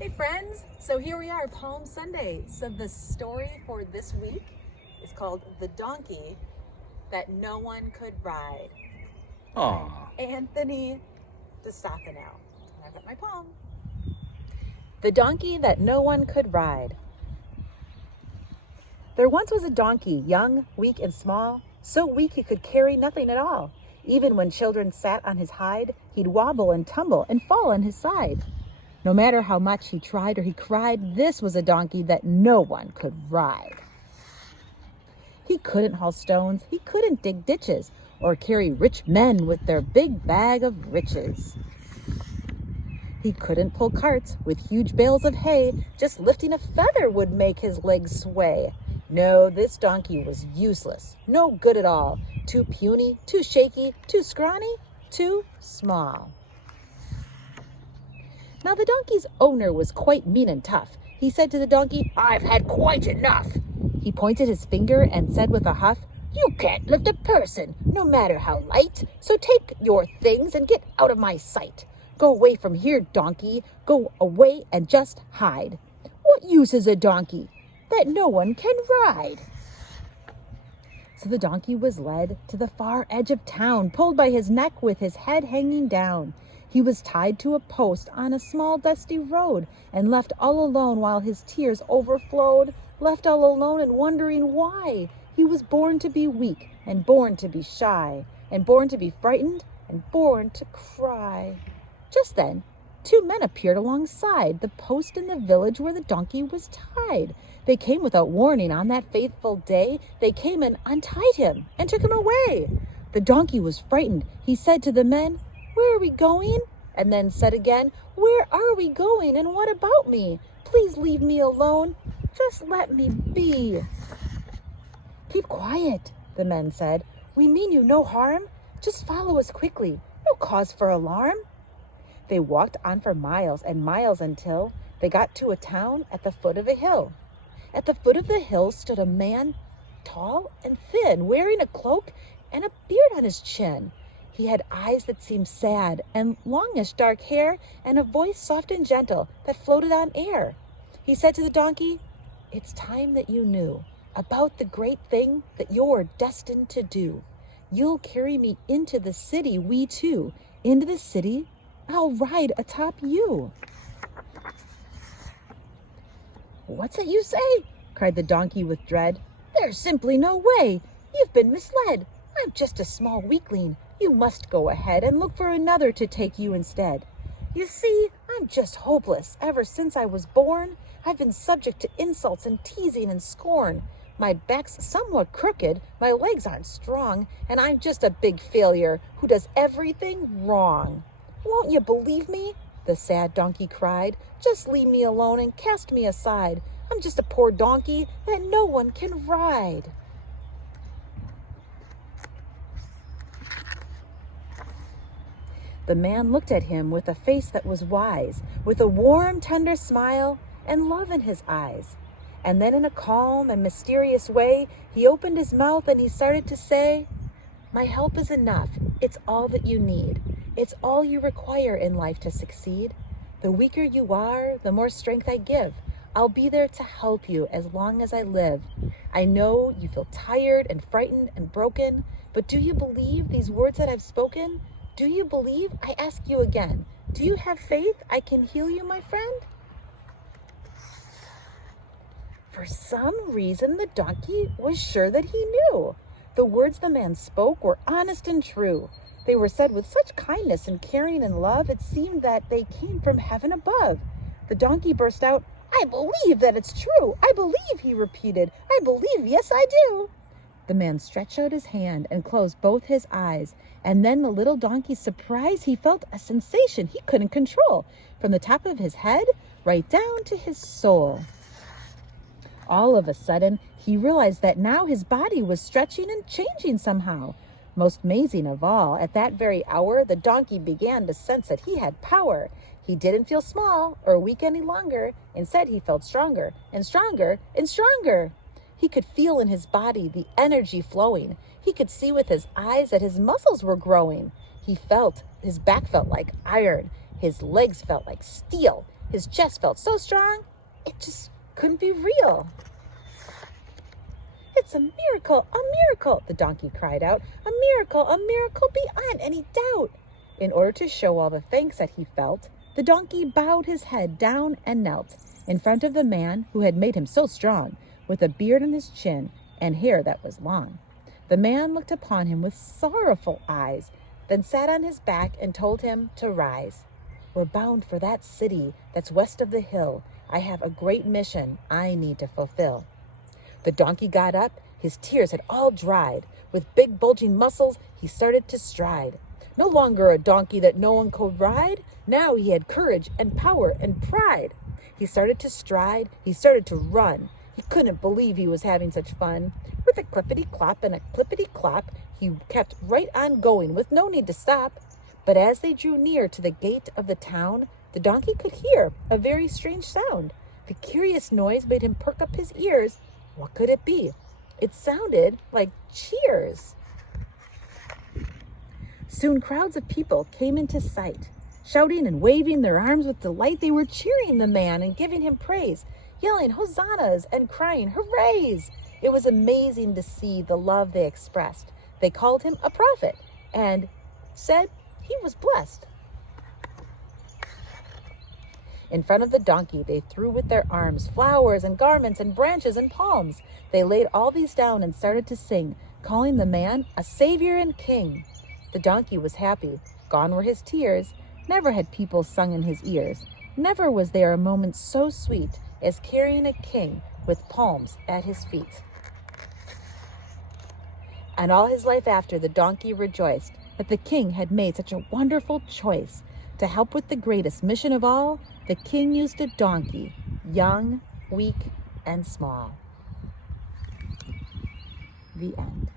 Hey friends, so here we are, Palm Sunday. So the story for this week is called The Donkey That No One Could Ride. Aw. Anthony DeStefano. I've got my palm. The Donkey That No One Could Ride. There once was a donkey, young, weak, and small, so weak he could carry nothing at all. Even when children sat on his hide, he'd wobble and tumble and fall on his side. No matter how much he tried or he cried, this was a donkey that no one could ride. He couldn't haul stones, he couldn't dig ditches, or carry rich men with their big bag of riches. He couldn't pull carts with huge bales of hay, just lifting a feather would make his legs sway. No, this donkey was useless, no good at all, too puny, too shaky, too scrawny, too small. Now the donkey's owner was quite mean and tough. He said to the donkey, "I've had quite enough." He pointed his finger and said with a huff, "You can't lift a person, no matter how light, so take your things and get out of my sight. Go away from here, donkey, go away and just hide. What use is a donkey that no one can ride?" So the donkey was led to the far edge of town, pulled by his neck with his head hanging down. He was tied to a post on a small dusty road and left all alone while his tears overflowed, left all alone and wondering why. He was born to be weak and born to be shy and born to be frightened and born to cry. Just then, two men appeared alongside the post in the village where the donkey was tied. They came without warning on that faithful day. They came and untied him and took him away. The donkey was frightened. He said to the men, "Where are we going?" And then said again, "Where are we going, and what about me? Please leave me alone. Just let me be." "Keep quiet," the men said. "We mean you no harm. Just follow us quickly. No cause for alarm." They walked on for miles and miles until they got to a town at the foot of a hill. At the foot of the hill stood a man, tall and thin, wearing a cloak and a beard on his chin. He had eyes that seemed sad and longish dark hair and a voice soft and gentle that floated on air. He said to the donkey, "It's time that you knew about the great thing that you're destined to do. You'll carry me into the city, we two. Into the city, I'll ride atop you." "What's that you say?" cried the donkey with dread. "There's simply no way. You've been misled. I'm just a small weakling. You must go ahead and look for another to take you instead. You see, I'm just hopeless. Ever since I was born, I've been subject to insults and teasing and scorn. My back's somewhat crooked, my legs aren't strong, and I'm just a big failure who does everything wrong. Won't you believe me?" the sad donkey cried. "Just leave me alone and cast me aside. I'm just a poor donkey that no one can ride." The man looked at him with a face that was wise, with a warm, tender smile and love in his eyes. And then in a calm and mysterious way, he opened his mouth and he started to say, "My help is enough. It's all that you need. It's all you require in life to succeed. The weaker you are, the more strength I give. I'll be there to help you as long as I live. I know you feel tired and frightened and broken, but do you believe these words that I've spoken? Do you believe? I ask you again. Do you have faith I can heal you, my friend?" For some reason, the donkey was sure that he knew. The words the man spoke were honest and true. They were said with such kindness and caring and love, it seemed that they came from heaven above. The donkey burst out, "I believe that it's true. I believe," he repeated. "I believe, yes, I do." The man stretched out his hand and closed both his eyes. And then the little donkey's surprise, he felt a sensation he couldn't control, from the top of his head right down to his soul. All of a sudden, he realized that now his body was stretching and changing somehow. Most amazing of all, at that very hour, the donkey began to sense that he had power. He didn't feel small or weak any longer. Instead, he felt stronger and stronger and stronger. He could feel in his body the energy flowing. He could see with his eyes that his muscles were growing. His back felt like iron. His legs felt like steel. His chest felt so strong, it just couldn't be real. "It's a miracle, the donkey cried out. A miracle beyond any doubt." In order to show all the thanks that he felt, the donkey bowed his head down and knelt in front of the man who had made him so strong, with a beard on his chin and hair that was long. The man looked upon him with sorrowful eyes, then sat on his back and told him to rise. "We're bound for that city that's west of the hill. I have a great mission I need to fulfill." The donkey got up. His tears had all dried. With big bulging muscles, he started to stride. No longer a donkey that no one could ride. Now he had courage and power and pride. He started to stride. He started to run. He couldn't believe he was having such fun. With a clippity-clop and a clippity-clop, he kept right on going with no need to stop. But as they drew near to the gate of the town, the donkey could hear a very strange sound. The curious noise made him perk up his ears. What could it be? It sounded like cheers. Soon crowds of people came into sight. Shouting and waving their arms with delight, they were cheering the man and giving him praise, yelling hosannas and crying hoorays. It was amazing to see the love they expressed. They called him a prophet and said he was blessed. In front of the donkey, they threw with their arms flowers and garments and branches and palms. They laid all these down and started to sing, calling the man a savior and king. The donkey was happy. Gone were his tears. Never had people sung in his ears. Never was there a moment so sweet as carrying a king with palms at his feet. And all his life after, the donkey rejoiced that the king had made such a wonderful choice. To help with the greatest mission of all, the king used a donkey, young, weak, and small. The end.